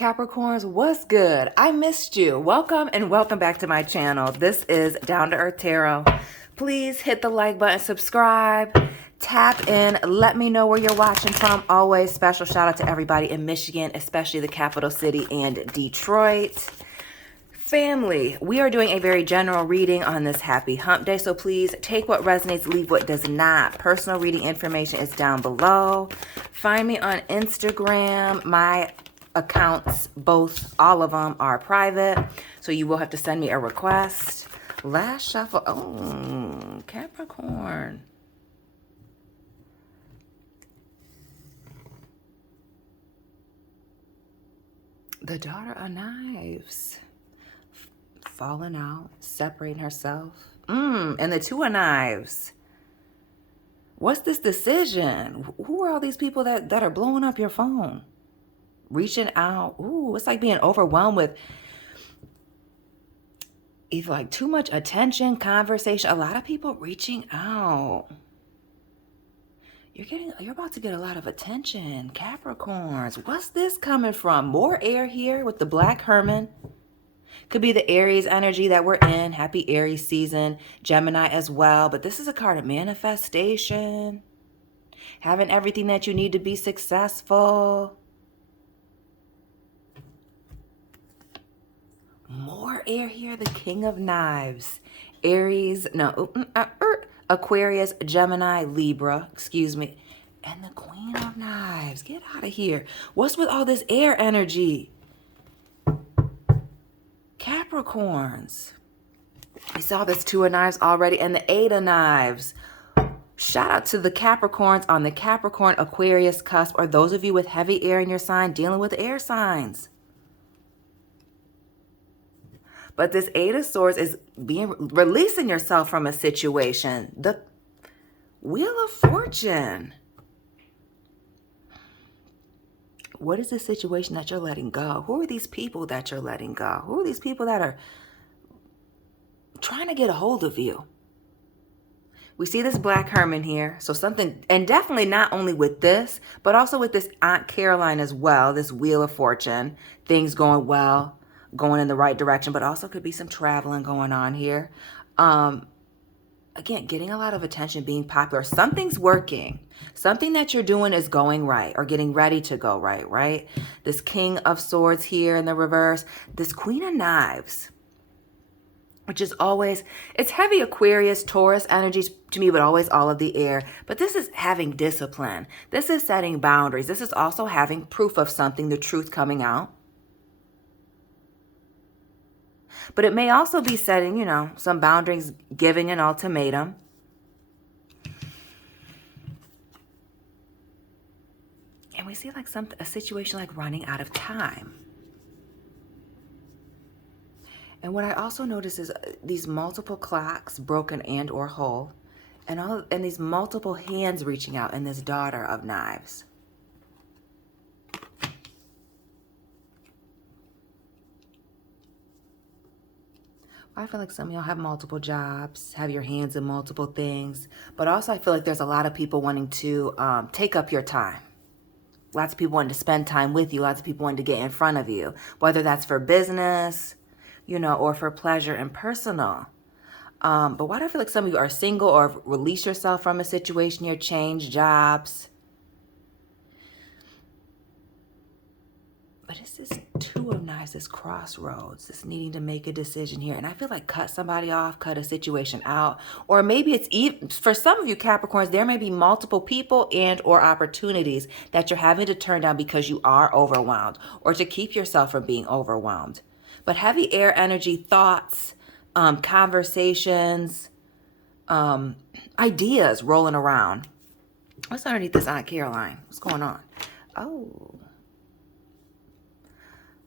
Capricorns, what's good? I missed you. Welcome and welcome back to my channel. This is Down to Earth Tarot. Please hit the like button, subscribe, tap in, let me know where you're watching from. Always special shout out to everybody in Michigan, especially the capital city and Detroit. Family, we are doing a very general reading on this happy hump day, so please take what resonates, leave what does not. Personal reading information is down below. Find me on Instagram. My accounts, all of them are private, so you will have to send me a request. Last shuffle. Oh, Capricorn. The Daughter of Knives. Falling out, separating herself. And the Two of Knives. What's this decision? Who are all these people that are blowing up your phone? Reaching out. Ooh, it's like being overwhelmed with either like too much attention, conversation. A lot of people reaching out. You're about to get a lot of attention, Capricorns. What's this coming from? More air here with the Black Hermit. Could be the Aries energy that we're in. Happy Aries season. Gemini as well. But this is a card of manifestation. Having everything that you need to be successful. More air here. The King of Knives. Aries. No. Aquarius, Gemini, Libra. Excuse me. And the Queen of Knives. Get out of here. What's with all this air energy? Capricorns. We saw this Two of Knives already and the Eight of Knives. Shout out to the Capricorns on the Capricorn Aquarius cusp, or those of you with heavy air in your sign dealing with air signs. But this Eight of Swords is releasing yourself from a situation. The Wheel of Fortune. What is the situation that you're letting go? Who are these people that you're letting go? Who are these people that are trying to get a hold of you? We see this Black Hermit here. So something, and definitely not only with this, but also with this Aunt Caroline as well. This Wheel of Fortune. Things going well, going in the right direction, but also could be some traveling going on here. Again, getting a lot of attention, being popular. Something's working. Something that you're doing is going right or getting ready to go right, right? This King of Swords here in the reverse. This Queen of Knives, which is always, it's heavy Aquarius, Taurus energies to me, but always all of the air. But this is having discipline. This is setting boundaries. This is also having proof of something, the truth coming out. But it may also be setting, some boundaries, giving an ultimatum. And we see like a situation like running out of time. And what I also notice is these multiple clocks, broken and or whole, and these multiple hands reaching out in this Daughter of Knives. I feel like some of y'all have multiple jobs, have your hands in multiple things, but also I feel like there's a lot of people wanting to take up your time. Lots of people wanting to spend time with you. Lots of people wanting to get in front of you, whether that's for business, or for pleasure and personal. But why do I feel like some of you are single or have released yourself from a situation here, changed jobs? But it's this Two of Knives, this crossroads, this needing to make a decision here. And I feel like cut somebody off, cut a situation out. Or maybe it's even, for some of you Capricorns, there may be multiple people and or opportunities that you're having to turn down because you are overwhelmed, or to keep yourself from being overwhelmed. But heavy air energy, thoughts, conversations, ideas rolling around. What's underneath this Aunt Caroline? What's going on? Oh.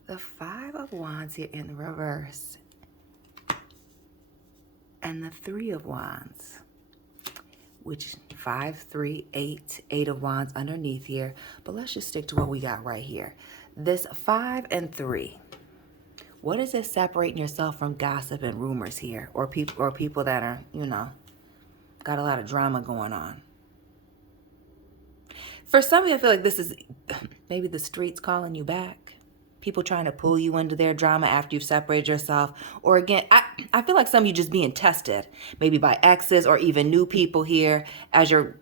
The Five of Wands here in the reverse. And the Three of Wands. Which 5, 3, 8. 8 of Wands underneath here. But let's just stick to what we got right here. This 5 and 3. What is it separating yourself from gossip and rumors here? Or people that are, got a lot of drama going on. For some of you, I feel like this is maybe the streets calling you back. people trying to pull you into their drama after you've separated yourself. Or again, I feel like some of you just being tested, maybe by exes or even new people here as you're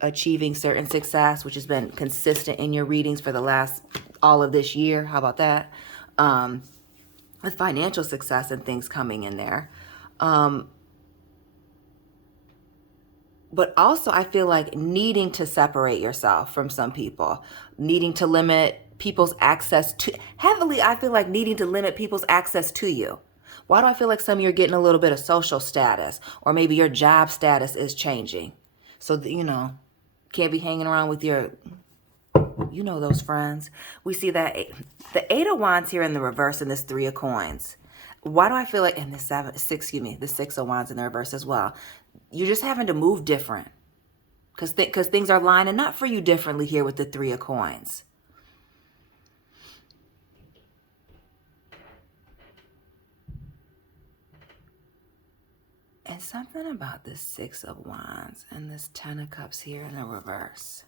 achieving certain success, which has been consistent in your readings for the last all of this year. How about that? With financial success and things coming in there. But also I feel like needing to separate yourself from some people, needing to limit people's access to, heavily I feel like needing to limit people's access to you. Why do I feel like some of you are getting a little bit of social status, or maybe your job status is changing? So, you know, can't be hanging around with your, you know, those friends. We see that the Eight of Wands here in the reverse and this Three of Coins. Why do I feel like, and the the Six of Wands in the reverse as well. You're just having to move different because things are lining up for you differently here with the Three of Coins. And something about this Six of Wands and this Ten of Cups here in the reverse.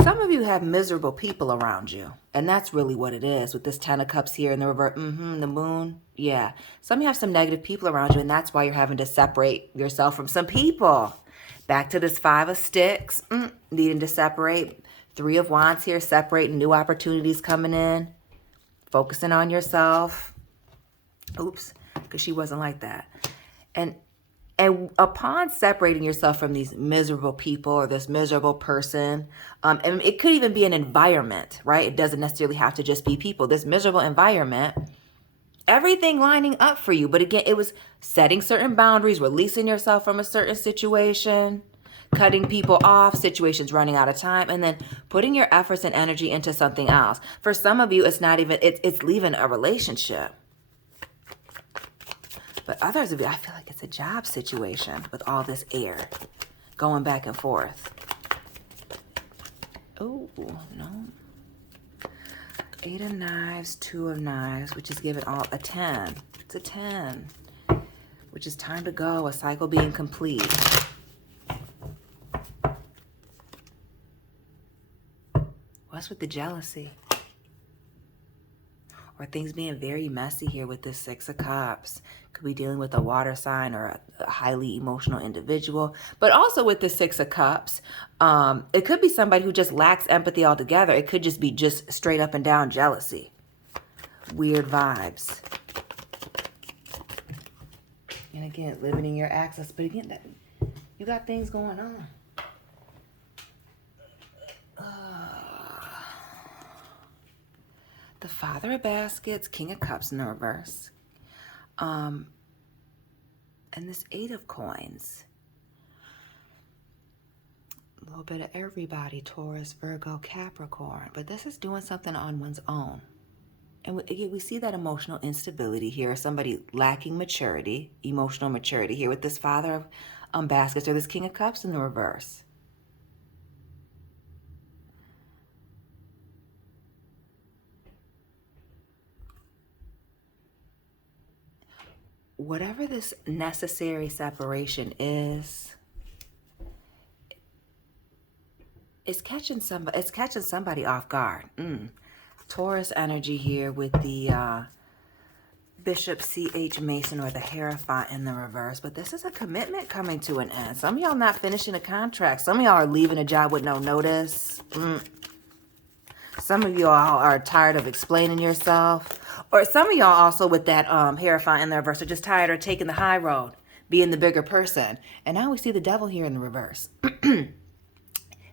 Some of you have miserable people around you, and that's really what it is with this Ten of Cups here in the reverse. The Moon. Yeah. Some of you have some negative people around you, and that's why you're having to separate yourself from some people. Back to this Five of Sticks, needing to separate. Three of Wands here, separating, new opportunities coming in. Focusing on yourself. Oops, because she wasn't like that. And upon separating yourself from these miserable people or this miserable person, and it could even be an environment, right? It doesn't necessarily have to just be people. This miserable environment, everything lining up for you. But again, it was setting certain boundaries, releasing yourself from a certain situation, cutting people off, situations running out of time, and then putting your efforts and energy into something else. For some of you, it's not even, it's leaving a relationship. But others of you, I feel like it's a job situation with all this air going back and forth. Oh, no. Eight of Knives, Two of Knives, which is giving all a 10. It's a 10, which is time to go, a cycle being complete. What's with the jealousy? Or things being very messy here with this Six of Cups. Could be dealing with a water sign or a highly emotional individual. But also with the Six of Cups, it could be somebody who just lacks empathy altogether. It could just be just straight up and down jealousy. Weird vibes. And again, limiting your access. But again, you got things going on. The Father of Baskets, King of Cups in the reverse. And this Eight of Coins. A little bit of everybody, Taurus, Virgo, Capricorn. But this is doing something on one's own. And we see that emotional instability here. Somebody lacking maturity, emotional maturity here with this Father of Baskets or this King of Cups in the reverse. Whatever this necessary separation is, it's catching somebody off guard. Taurus energy here with the Bishop C.H. Mason or the Hierophant in the reverse. But this is a commitment coming to an end. Some of y'all not finishing a contract. Some of y'all are leaving a job with no notice. Some of y'all are tired of explaining yourself. Or some of y'all also with that Hierophant in the reverse are just tired of taking the high road, being the bigger person. And now we see the Devil here in the reverse.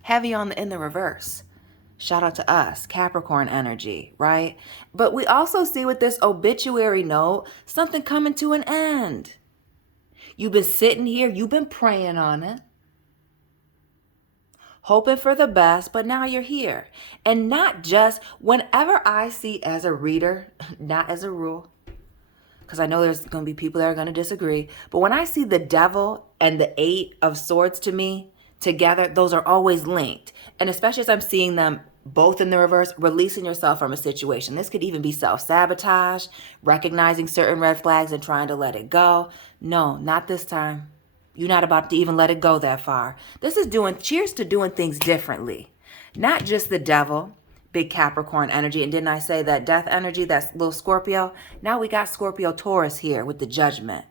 Heavy in the reverse. Shout out to us, Capricorn energy, right? But we also see with this obituary note, something coming to an end. You've been sitting here, you've been praying on it, hoping for the best, but now you're here. And not just, whenever I see as a reader, not as a rule, because I know there's going to be people that are going to disagree, but when I see the Devil and the Eight of Swords to me together, those are always linked. And especially as I'm seeing them both in the reverse, releasing yourself from a situation. This could even be self-sabotage, recognizing certain red flags and trying to let it go. No, not this time. You're not about to even let it go that far. This is cheers to doing things differently. Not just the Devil big Capricorn energy. And didn't I say that death energy, that's little Scorpio? Now we got Scorpio Taurus here with the judgment.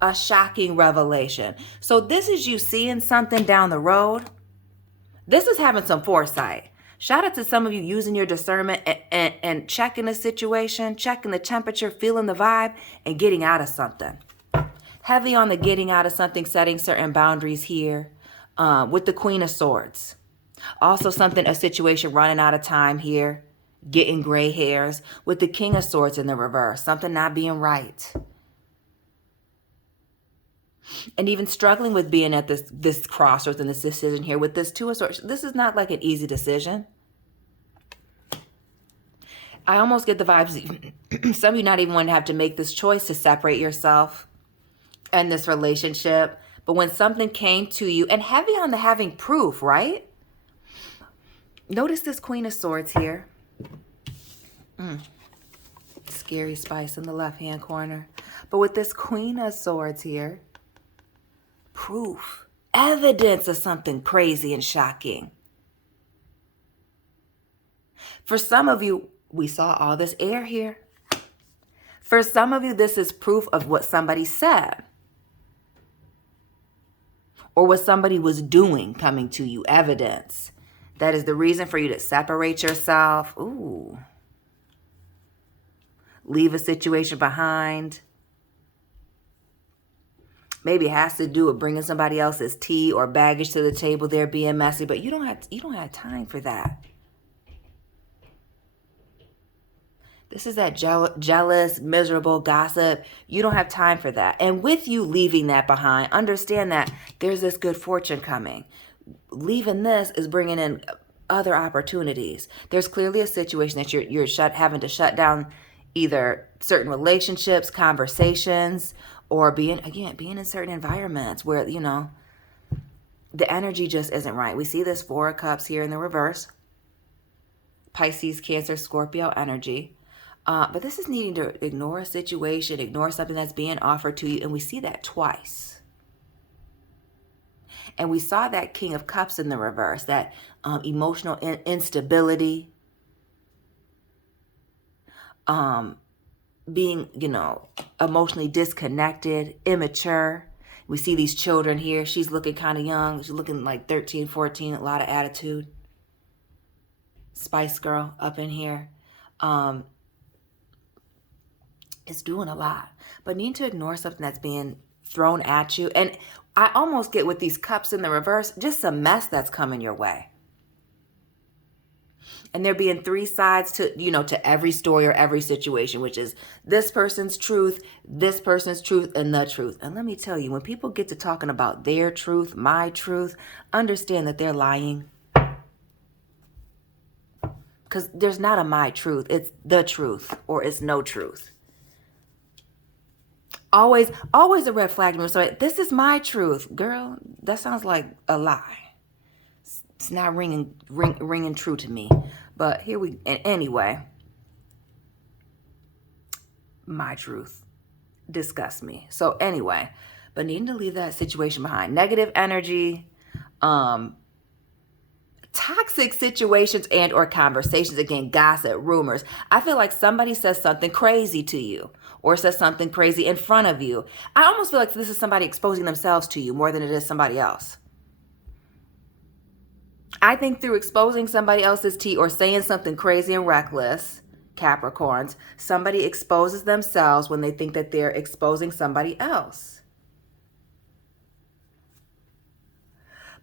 A shocking revelation. So this is you seeing something down the road. This is having some foresight. Shout out to some of you using your discernment and checking the situation, checking the temperature, feeling the vibe, and getting out of something. Heavy on the getting out of something, setting certain boundaries here with the Queen of Swords. Also a situation running out of time here, getting gray hairs with the King of Swords in the reverse. Something not being right. And even struggling with being at this crossroads and this decision here with this Two of Swords. This is not like an easy decision. I almost get the vibes, some of you not even want to have to make this choice to separate yourself and this relationship. But when something came to you, and heavy on the having proof, right? Notice this Queen of Swords here. Scary spice in the left-hand corner. But with this Queen of Swords here, proof, evidence of something crazy and shocking. For some of you, we saw all this air here. For some of you, this is proof of what somebody said or what somebody was doing coming to you, evidence. That is the reason for you to separate yourself. Ooh. Leave a situation behind. Maybe it has to do with bringing somebody else's tea or baggage to the table there, being messy, but you don't have time for that. This is that jealous, miserable gossip. You don't have time for that. And with you leaving that behind, understand that there's this good fortune coming. Leaving this is bringing in other opportunities. There's clearly a situation that you're having to shut down either certain relationships, conversations, or being in certain environments where, the energy just isn't right. We see this Four of Cups here in the reverse. Pisces, Cancer, Scorpio energy. But this is needing to ignore a situation, ignore something that's being offered to you. And we see that twice. And we saw that King of Cups in the reverse, that emotional instability, being, emotionally disconnected, immature. We see these children here. She's looking kind of young. She's looking like 13, 14, a lot of attitude. Spice Girl up in here. It's doing a lot. But need to ignore something that's being thrown at you. And I almost get with these cups in the reverse, just some mess that's coming your way. And there being three sides to every story or every situation, which is this person's truth, and the truth. And let me tell you, when people get to talking about their truth, my truth, understand that they're lying. Because there's not a my truth. It's the truth or it's no truth. Always a red flag to me. So this is my truth. Girl, that sounds like a lie. It's not ringing true to me. But anyway, my truth disgusts me. So anyway, but needing to leave that situation behind. Negative energy, toxic situations and or conversations. Again, gossip, rumors. I feel like somebody says something crazy to you or says something crazy in front of you. I almost feel like this is somebody exposing themselves to you more than it is somebody else. I think through exposing somebody else's tea or saying something crazy and reckless, Capricorns, somebody exposes themselves when they think that they're exposing somebody else.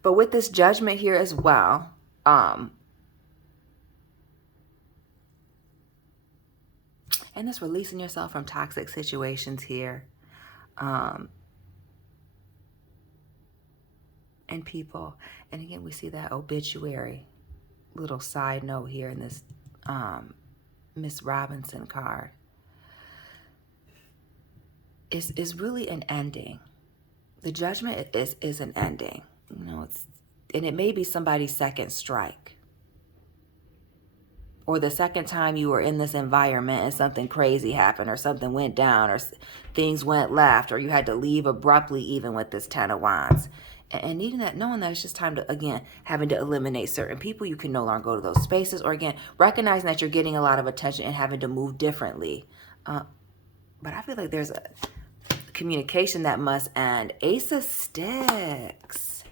But with this judgment here as well, and this releasing yourself from toxic situations here, and people. And again, we see that obituary. Little side note here in this Miss Robinson card. Is really an ending. The judgment is an ending. And it may be somebody's second strike. Or the second time you were in this environment and something crazy happened or something went down or things went left or you had to leave abruptly even with this Ten of Wands. And needing that, knowing that it's just time to, again, having to eliminate certain people. You can no longer go to those spaces, or again, recognizing that you're getting a lot of attention and having to move differently. But I feel like there's a communication that must end. Ace of Sticks.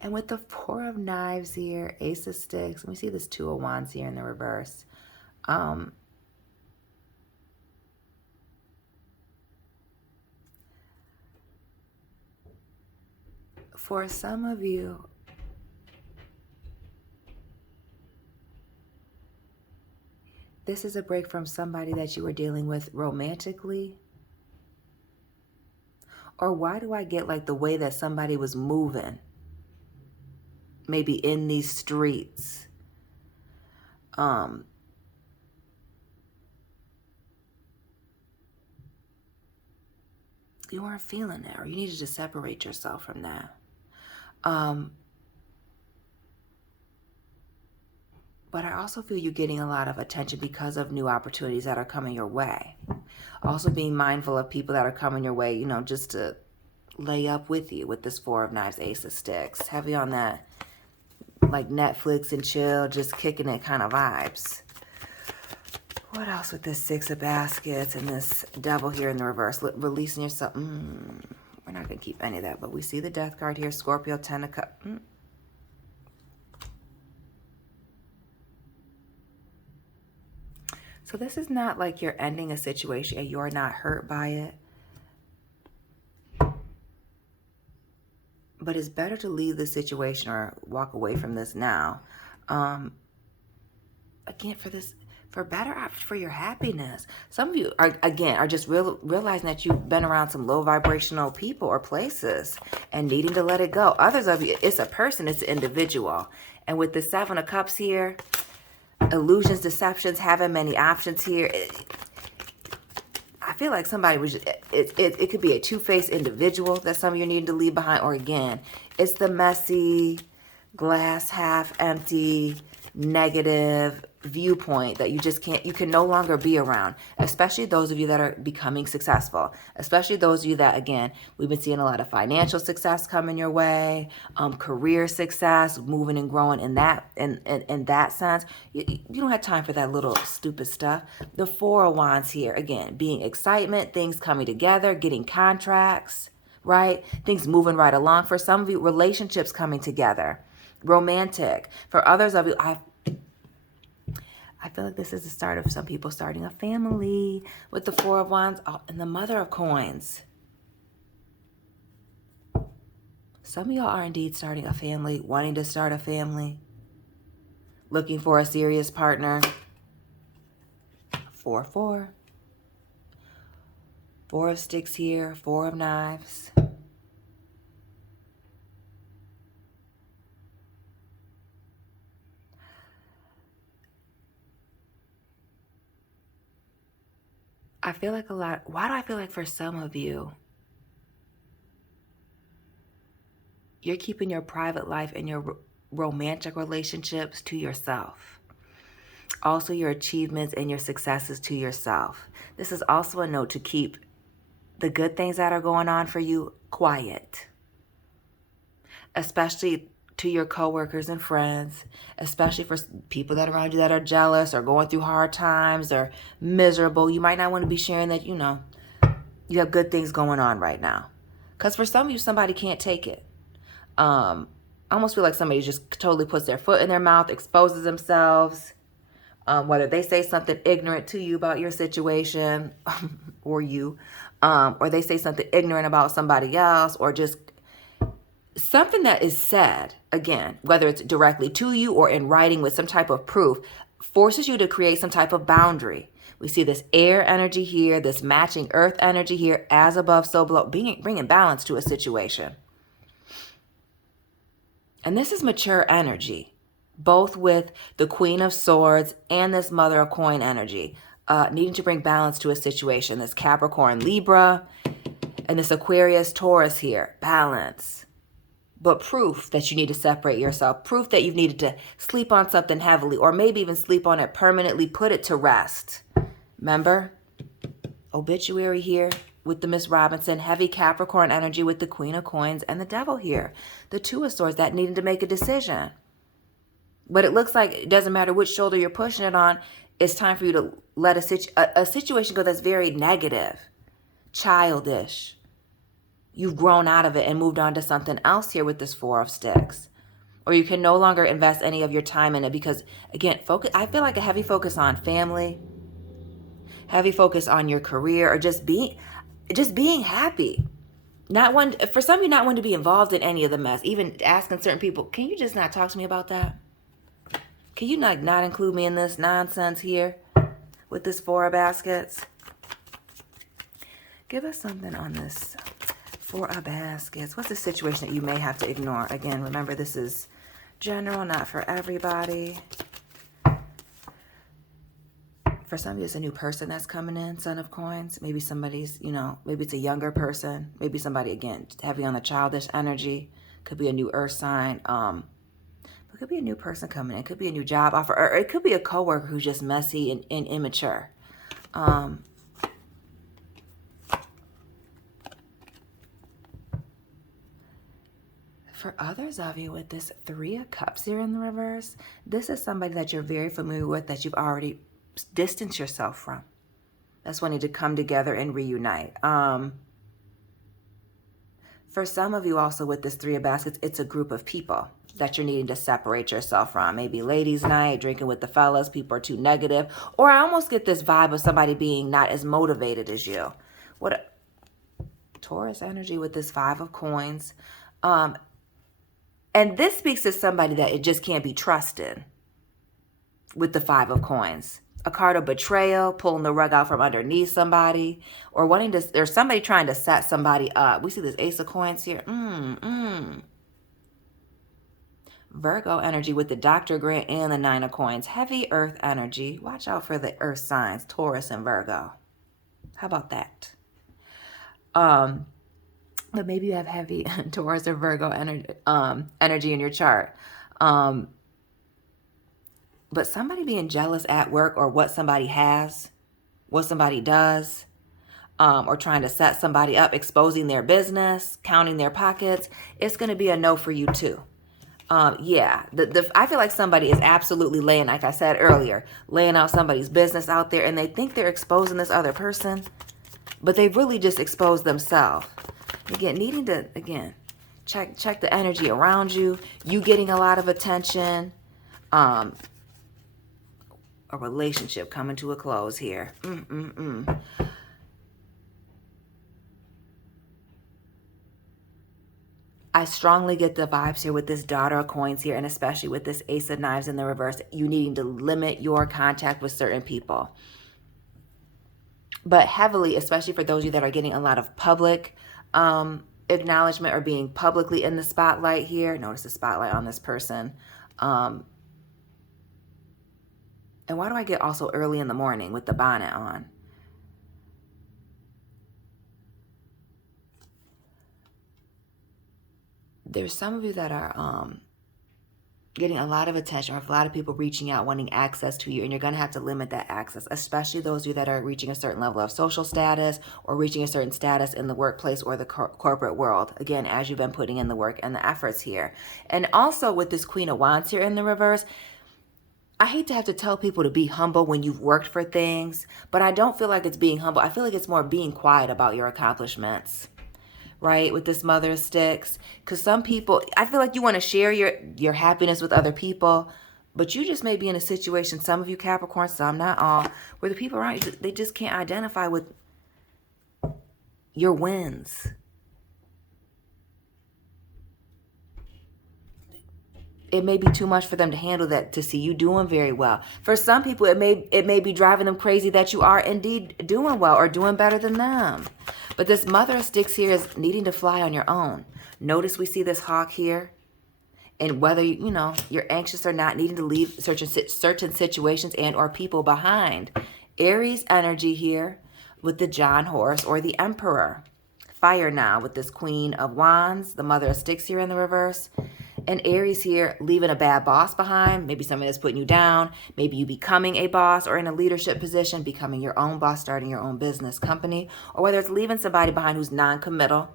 And with the Four of Knives here, Ace of Sticks, let me see this Two of Wands here in the reverse. For some of you, this is a break from somebody that you were dealing with romantically. Or why do I get like the way that somebody was moving? Maybe in these streets. You weren't feeling that, or you needed to separate yourself from that. But I also feel you're getting a lot of attention because of new opportunities that are coming your way. Also being mindful of people that are coming your way, you know, just to lay up with you with this Four of Knives, Ace of Sticks. Heavy on that, like Netflix and chill, just kicking it kind of vibes. What else with this Six of Baskets and this Devil here in the reverse? Releasing yourself. We're not going to keep any of that, but we see the Death card here. Scorpio, Ten of Cups. So this is not like you're ending a situation and you're not hurt by it. But it's better to leave the situation or walk away from this now. Again, for your happiness. Some of you are just realizing that you've been around some low vibrational people or places and needing to let it go. Others of you, it's a person, it's an individual. And with the Seven of Cups here, illusions, deceptions, having many options here. I feel like somebody was, it could be a two-faced individual that some of you need to leave behind. Or again, it's the messy, glass half empty, negative viewpoint that you can no longer be around, especially those of you that are becoming successful, especially those of you that, again, we've been seeing a lot of financial success coming your way, career success, moving and growing in that sense. You don't have time for that little stupid stuff. The Four of Wands here, again, being excitement, things coming together, getting contracts, right? Things moving right along. For some of you, relationships coming together, romantic. For others of you, I feel like this is the start of some people starting a family with the Four of Wands and the Mother of Coins. Some of y'all are indeed starting a family, wanting to start a family, looking for a serious partner. 4-4. Four of Sticks here, Four of Knives. I feel like why do I feel like for some of you, you're keeping your private life and your romantic relationships to yourself. Also your achievements and your successes to yourself. This is also a note to keep the good things that are going on for you quiet. Especially to your coworkers and friends, especially for people that are around you that are jealous or going through hard times or miserable. You might not want to be sharing that, you know, you have good things going on right now. Because for some of you, somebody can't take it. I almost feel like somebody just totally puts their foot in their mouth, exposes themselves, whether they say something ignorant to you about your situation or they say something ignorant about somebody else, or just something that is said, again, whether it's directly to you or in writing with some type of proof, forces you to create some type of boundary. We see this air energy here, this matching earth energy here, as above, so below, bringing balance to a situation. And this is mature energy, both with the Queen of Swords and this Mother of Coin energy, needing to bring balance to a situation. This Capricorn, Libra, and this Aquarius, Taurus here, balance. But proof that you need to separate yourself, proof that you've needed to sleep on something heavily, or maybe even sleep on it permanently, put it to rest. Remember? Obituary here, with the Miss Robinson, heavy Capricorn energy with the Queen of Coins and the Devil here. The Two of Swords, that needing to make a decision. But it looks like it doesn't matter which shoulder you're pushing it on. It's time for you to let a situation go that's very negative, childish. You've grown out of it and moved on to something else here with this Four of Sticks. Or you can no longer invest any of your time in it because, again, I feel like a heavy focus on family, heavy focus on your career, or just being happy. For some of you, not one to be involved in any of the mess. Even asking certain people, can you just not talk to me about that? Can you not include me in this nonsense here with this Four of Baskets? Give us something on this Four of Baskets. What's the situation that you may have to ignore? Again, remember, this is general, not for everybody. For some of you, it's a new person that's coming in, Son of Coins. Maybe somebody's, maybe it's a younger person. Maybe somebody, again, heavy on the childish energy. Could be a new earth sign. It could be a new person coming in. It could be a new job offer. Or it could be a coworker who's just messy and immature. For others of you with this Three of Cups here in the reverse, this is somebody that you're very familiar with, that you've already distanced yourself from. That's wanting to come together and reunite. For some of you also with this Three of Baskets, it's a group of people that you're needing to separate yourself from. Maybe ladies' night, drinking with the fellas, people are too negative. Or I almost get this vibe of somebody being not as motivated as you. Taurus energy with this Five of Coins. And this speaks to somebody that it just can't be trusted with the Five of Coins. A card of betrayal, pulling the rug out from underneath somebody, or there's somebody trying to set somebody up. We see this Ace of Coins here. Virgo energy with the Dr. Grant and the Nine of Coins. Heavy earth energy. Watch out for the earth signs, Taurus and Virgo. How about that? But maybe you have heavy Taurus or Virgo energy in your chart. But somebody being jealous at work, or what somebody has, what somebody does, or trying to set somebody up, exposing their business, counting their pockets, it's going to be a no for you too. I feel like somebody is absolutely laying, like I said earlier, laying out somebody's business out there, and they think they're exposing this other person, but they've really just exposed themselves. Again, needing to, check the energy around you. You getting a lot of attention. A relationship coming to a close here. I strongly get the vibes here with this Daughter of Coins here, and especially with this Ace of Knives in the reverse, you needing to limit your contact with certain people. But heavily, especially for those of you that are getting a lot of public acknowledgement or being publicly in the spotlight here. Notice the spotlight on this person. And why do I get also early in the morning with the bonnet on? There's some of you that are getting a lot of attention, or a lot of people reaching out, wanting access to you, and you're going to have to limit that access, especially those of you that are reaching a certain level of social status or reaching a certain status in the workplace or the corporate world, again, as you've been putting in the work and the efforts here. And also with this Queen of Wands here in the reverse, I hate to have to tell people to be humble when you've worked for things, but I don't feel like it's being humble. I feel like it's more being quiet about your accomplishments. Right, with this Mother of Sticks, because some people, I feel like you want to share your happiness with other people, but you just may be in a situation, some of you Capricorn, some not all, where the people around you, they just can't identify with your wins. It may be too much for them to handle, that to see you doing very well. For some people, it may be driving them crazy that you are indeed doing well or doing better than them. But this Mother of Sticks here is needing to fly on your own. Notice we see this hawk here. And whether you're anxious or not, needing to leave certain situations and or people behind. Aries energy here with the John horse or the Emperor. Fire now with this Queen of Wands, the Mother of Sticks here in the reverse. And Aries here, leaving a bad boss behind, maybe somebody that's putting you down, maybe you becoming a boss or in a leadership position, becoming your own boss, starting your own business company, or whether it's leaving somebody behind who's non-committal,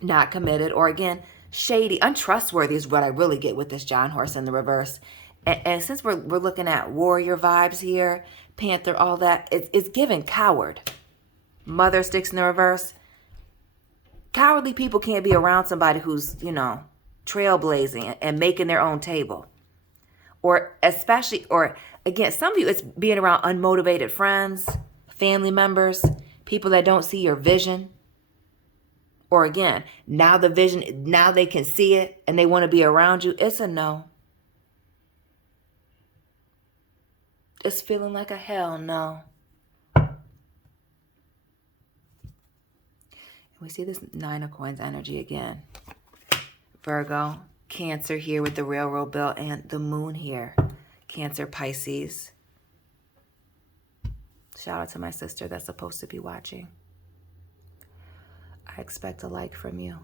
not committed, or again, shady, untrustworthy is what I really get with this John horse in the reverse. And since we're looking at warrior vibes here, Panther, all that, it's given coward. Mother sticks in the reverse. Cowardly people can't be around somebody who's, you know, trailblazing and making their own table. Or especially, or again, some of you, it's being around unmotivated friends, family members, people that don't see your vision. Or again, now the vision, now they can see it and they want to be around you. It's a no. It's feeling like a hell no. We see this 9 of Coins energy again. Virgo, Cancer here with the railroad belt and the moon here. Cancer, Pisces. Shout out to my sister that's supposed to be watching. I expect a like from you.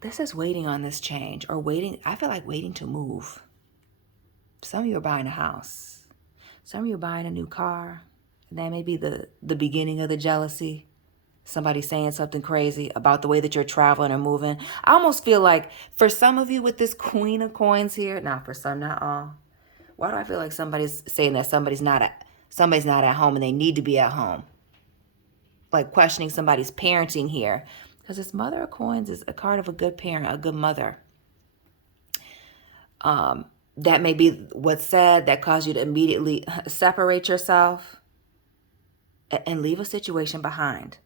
This is waiting on this change or waiting. I feel like waiting to move. Some of you are buying a house. Some of you are buying a new car. That may be the beginning of the jealousy. Somebody saying something crazy about the way that you're traveling or moving. I almost feel like for some of you with this Queen of Coins here, not for some, not all. Why do I feel like somebody's saying that somebody's not at home and they need to be at home? Like questioning somebody's parenting here. Because this Mother of Coins is a card of a good parent, a good mother. That may be what's said that caused you to immediately separate yourself and leave a situation behind.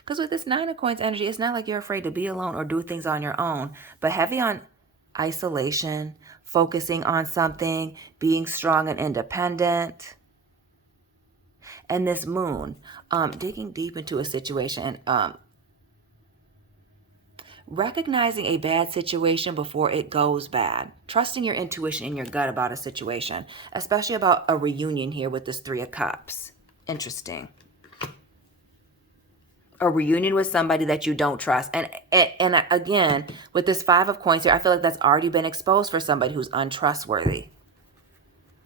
Because with this 9 of Coins energy, it's not like you're afraid to be alone or do things on your own, but heavy on isolation, focusing on something, being strong and independent. And this moon, digging deep into a situation, recognizing a bad situation before it goes bad, trusting your intuition and your gut about a situation, especially about a reunion here with this 3 of Cups. Interesting. A reunion with somebody that you don't trust. And again, with this 5 of Coins here, I feel like that's already been exposed for somebody who's untrustworthy.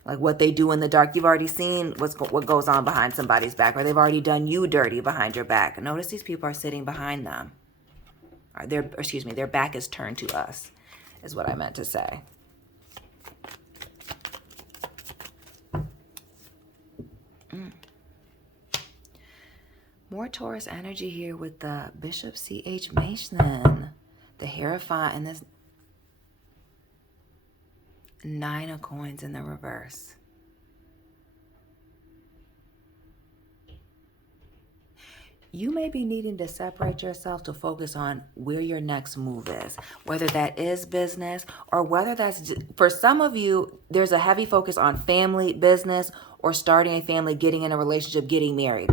Like what they do in the dark. You've already seen what goes on behind somebody's back, or they've already done you dirty behind your back. Notice these people are sitting behind them. Or their back is turned to us, is what I meant to say. More Taurus energy here with the Bishop C.H. Mason, the Hierophant, and this 9 of Coins in the reverse. You may be needing to separate yourself to focus on where your next move is, whether that is business or whether that's, for some of you, there's a heavy focus on family, business, or starting a family, getting in a relationship, getting married.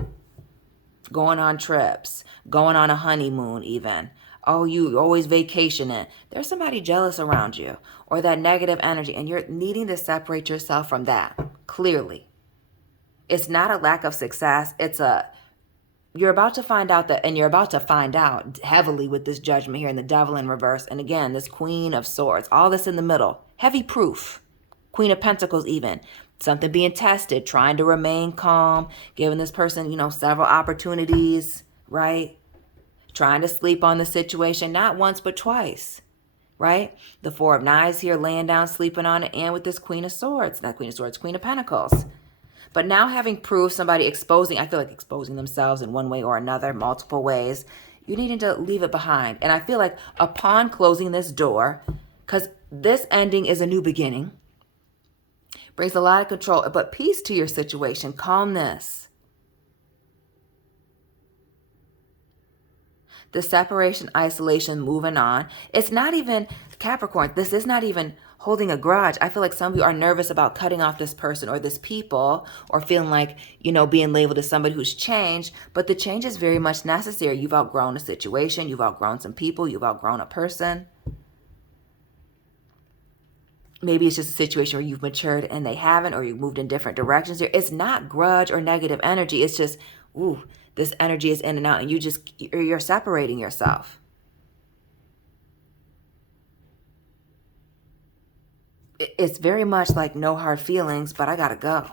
Going on trips, going on a honeymoon even. Oh, you always vacationing. There's somebody jealous around you or that negative energy, and you're needing to separate yourself from that, clearly. It's not a lack of success. You're about to find out that, and you're about to find out heavily with this Judgment here and the Devil in reverse. And again, this Queen of Swords, all this in the middle, heavy proof. Queen of Pentacles even. Something being tested, trying to remain calm, giving this person, several opportunities, right? Trying to sleep on the situation, not once, but twice, right? The 4 of Knives here, laying down, sleeping on it, and with this Queen of Swords, not Queen of Swords, Queen of Pentacles. But now having proof, somebody exposing themselves in one way or another, multiple ways, you needing to leave it behind. And I feel like upon closing this door, because this ending is a new beginning, brings a lot of control, but peace to your situation, calmness. The separation, isolation, moving on. It's not even, Capricorn, this is not even holding a grudge. I feel like some of you are nervous about cutting off this person or this people, or feeling like, being labeled as somebody who's changed, but the change is very much necessary. You've outgrown a situation, you've outgrown some people, you've outgrown a person. Maybe it's just a situation where you've matured and they haven't, or you've moved in different directions here. It's not grudge or negative energy. It's just, this energy is in and out, and you're separating yourself. It's very much like no hard feelings, but I gotta go.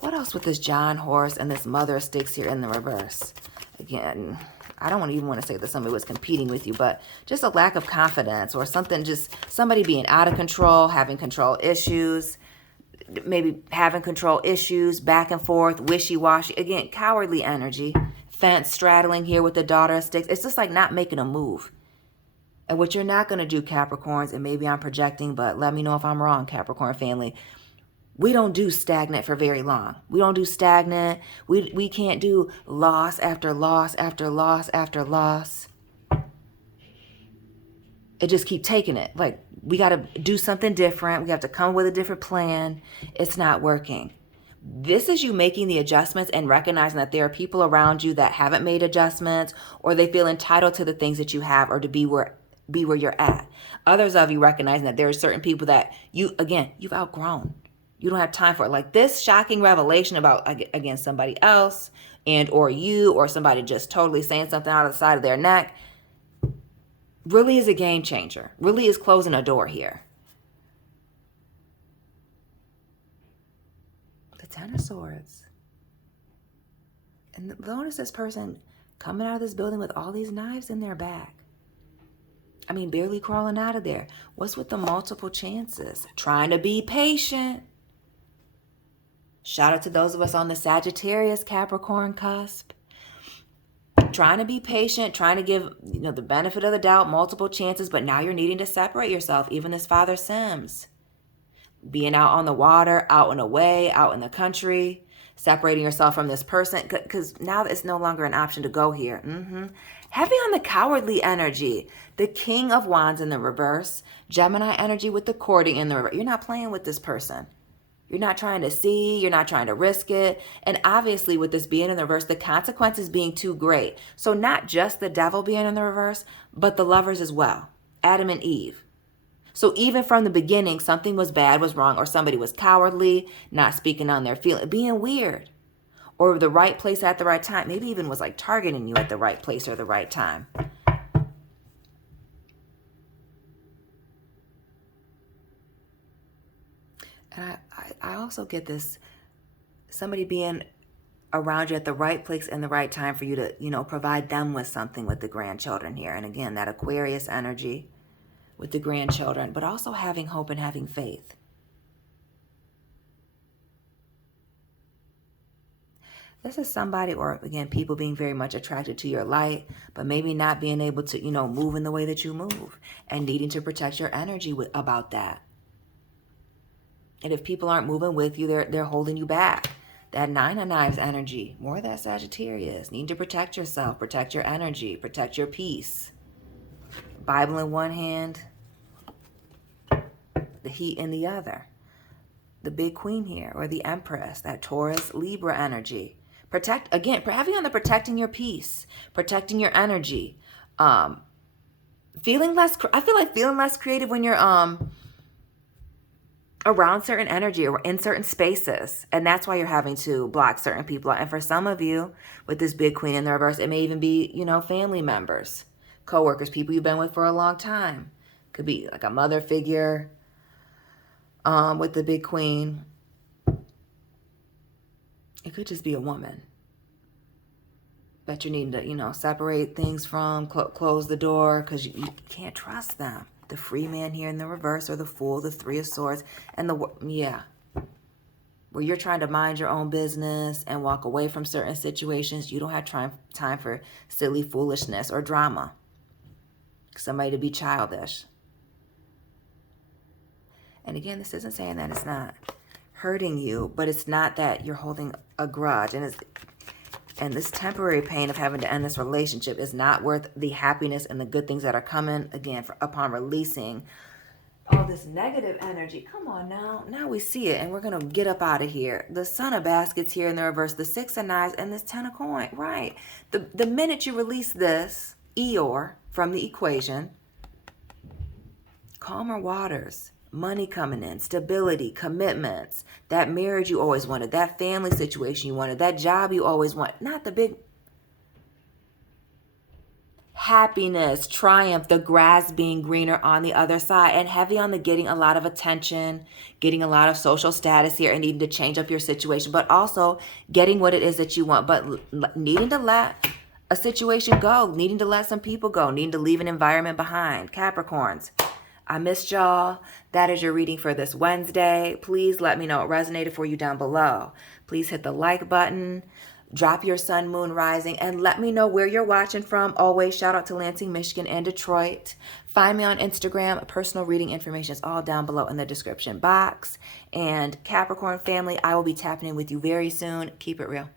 What else with this John horse and this Mother of Sticks here in the reverse? Again, I don't even want to say that somebody was competing with you, but just a lack of confidence or something, just somebody being out of control, having control issues, maybe having control issues, back and forth, wishy-washy. Again, cowardly energy, fence straddling here with the Daughter of Sticks. It's just like not making a move. And what you're not going to do, Capricorns, and maybe I'm projecting, but let me know if I'm wrong, Capricorn family. We don't do stagnant for very long. We don't do stagnant. We can't do loss after loss after loss after loss. It just keep taking it. Like, we got to do something different. We have to come with a different plan. It's not working. This is you making the adjustments and recognizing that there are people around you that haven't made adjustments, or they feel entitled to the things that you have, or to be where you're at. Others of you recognizing that there are certain people that you've outgrown. You don't have time for it. Like this shocking revelation about, again, somebody else and or you or somebody just totally saying something out of the side of their neck really is a game changer. Really is closing a door here. The Ten of Swords. And notice this person coming out of this building with all these knives in their back. I mean, barely crawling out of there. What's with the multiple chances? Trying to be patient. Shout out to those of us on the Sagittarius Capricorn cusp. Trying to be patient, trying to give the benefit of the doubt, multiple chances, but now you're needing to separate yourself. Even this Father Sims. Being out on the water, out and away, out in the country, separating yourself from this person, because now it's no longer an option to go here. Heavy on the cowardly energy. The King of Wands in the reverse. Gemini energy with the courting in the reverse. You're not playing with this person. You're not trying to see. You're not trying to risk it. And obviously with this being in the reverse, the consequences being too great. So not just the Devil being in the reverse, but the lovers as well. Adam and Eve. So even from the beginning, something was bad, was wrong, or somebody was cowardly, not speaking on their feelings, being weird. Or the right place at the right time. Maybe even was like targeting you at the right place or the right time. And I also get this, somebody being around you at the right place and the right time for you to, provide them with something with the grandchildren here. And again, that Aquarius energy with the grandchildren, but also having hope and having faith. This is somebody, or again, people being very much attracted to your light, but maybe not being able to, move in the way that you move and needing to protect your energy about that. And if people aren't moving with you, they're holding you back. That Nine of Knives energy, more of that Sagittarius. Need to protect yourself, protect your energy, protect your peace. Bible in one hand, the heat in the other. The big queen here, or the Empress, that Taurus, Libra energy. Protect, again, heavy on the protecting your peace, protecting your energy. I feel like feeling less creative when you're around certain energy or in certain spaces. And that's why you're having to block certain people. And for some of you, with this big queen in the reverse, it may even be, family members, co-workers, people you've been with for a long time. Could be like a mother figure with the big queen. It could just be a woman that you're needing to, separate things from, close the door, because you can't trust them. The Free Man here in the reverse, or the Fool, the Three of Swords, and where you're trying to mind your own business and walk away from certain situations. You don't have time for silly foolishness or drama. Somebody to be childish. And again, this isn't saying that it's not hurting you, but it's not that you're holding a grudge. And this temporary pain of having to end this relationship is not worth the happiness and the good things that are coming, again, upon releasing all this negative energy. Come on now. Now we see it, and we're going to get up out of here. The Son of Baskets here in the reverse, the Six of Knives, and this Ten of Coins. Right. The minute you release this, Eeyore, from the equation, calmer waters. Money coming in, stability, commitments, that marriage you always wanted, that family situation you wanted, that job you always wanted. Not the big happiness, triumph, the grass being greener on the other side, and heavy on the getting a lot of attention, getting a lot of social status here, and needing to change up your situation, but also getting what it is that you want, but needing to let a situation go, needing to let some people go, needing to leave an environment behind. Capricorns, I missed y'all. That is your reading for this Wednesday. Please let me know what resonated for you down below. Please hit the like button. Drop your sun, moon, rising, and let me know where you're watching from. Always shout out to Lansing, Michigan, and Detroit. Find me on Instagram. Personal reading information is all down below in the description box. And Capricorn family, I will be tapping in with you very soon. Keep it real.